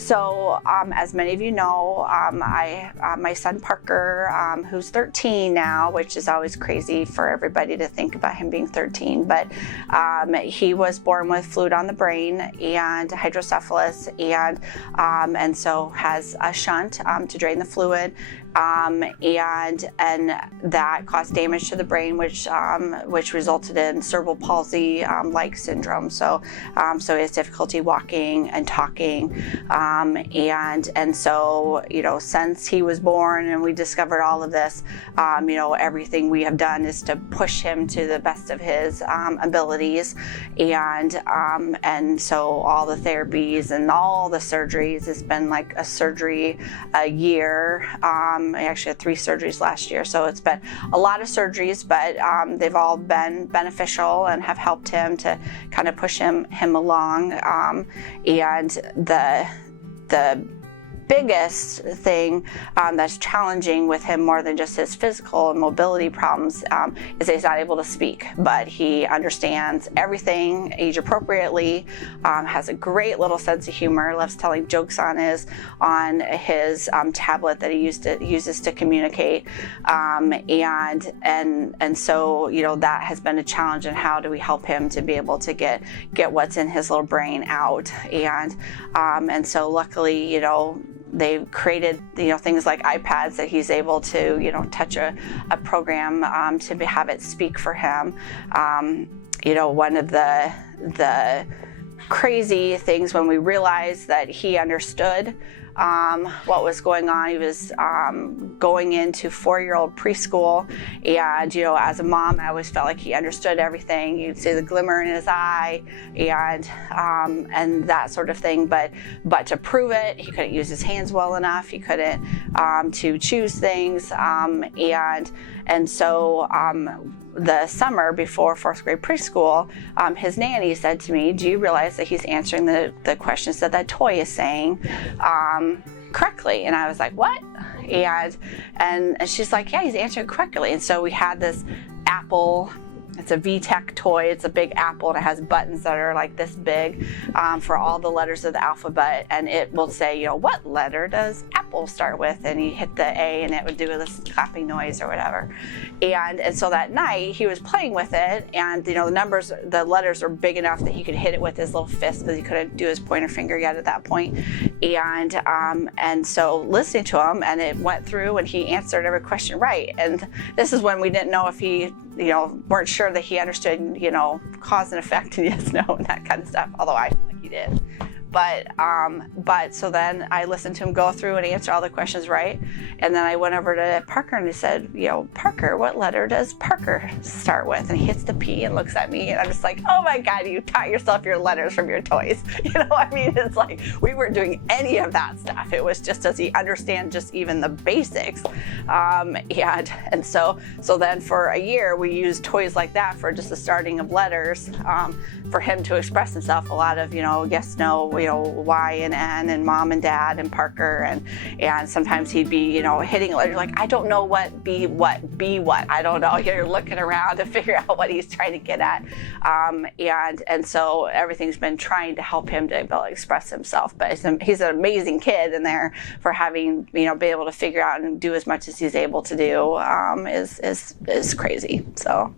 So as many of you know, my son Parker, who's 13 now, which is always crazy for everybody to think about him being 13, but he was born with fluid on the brain and hydrocephalus, and so has a shunt to drain the fluid. And that caused damage to the brain, which resulted in cerebral palsy like syndrome. So he has difficulty walking and talking, and so since he was born and we discovered all of this, everything we have done is to push him to the best of his abilities, and so all the therapies and all the surgeries. It's been like a surgery a year. I actually had 3 surgeries last year, so it's been a lot of surgeries, but they've all been beneficial and have helped him to kind of push him along. And the biggest thing that's challenging with him, more than just his physical and mobility problems, is that he's not able to speak, but he understands everything age appropriately, has a great little sense of humor, loves telling jokes on his tablet that he uses to communicate, and so that has been a challenge. And how do we help him to be able to get what's in his little brain out? And so luckily, they've created things like iPads that he's able to touch a program to have it speak for him. One of the crazy things when we realized that he understood what was going on. He was going into 4-year-old preschool, and as a mom, I always felt like he understood everything. You'd see the glimmer in his eye, and that sort of thing. But to prove it, he couldn't use his hands well enough. He couldn't to choose things, and so the summer before 4th grade preschool, his nanny said to me, "Do you realize that he's answering the questions that toy is saying correctly?" And I was like, "What?" And she's like, "Yeah, he's answering correctly." And so we had this apple. It's a VTech toy. It's a big apple, and it has buttons that are like this big for all the letters of the alphabet. And it will say, what letter does apple start with? And you hit the A, and it would do this clapping noise or whatever. And so that night he was playing with it, and the letters are big enough that he could hit it with his little fist, because he couldn't do his pointer finger yet at that point. And so listening to him, and it went through, and he answered every question right. And this is when we didn't know if he weren't sure that he understood, cause and effect and yes, no, and that kind of stuff, although I feel like he did. But so then I listened to him go through and answer all the questions right. And then I went over to Parker and I said, "Parker, what letter does Parker start with?" And he hits the P and looks at me, and I'm just like, "Oh my God, you taught yourself your letters from your toys." It's like we weren't doing any of that stuff. It was just, does he understand just even the basics? And so then for a year we used toys like that for just the starting of letters, for him to express himself. A lot of yes, no, Y and N, and mom and dad and Parker, and sometimes he'd be hitting a letter like, "I don't know what B what, I don't know." You're looking around to figure out what he's trying to get at, and so everything's been trying to help him to be able to express himself. But he's an amazing kid, and there for having be able to figure out and do as much as he's able to do is crazy. So.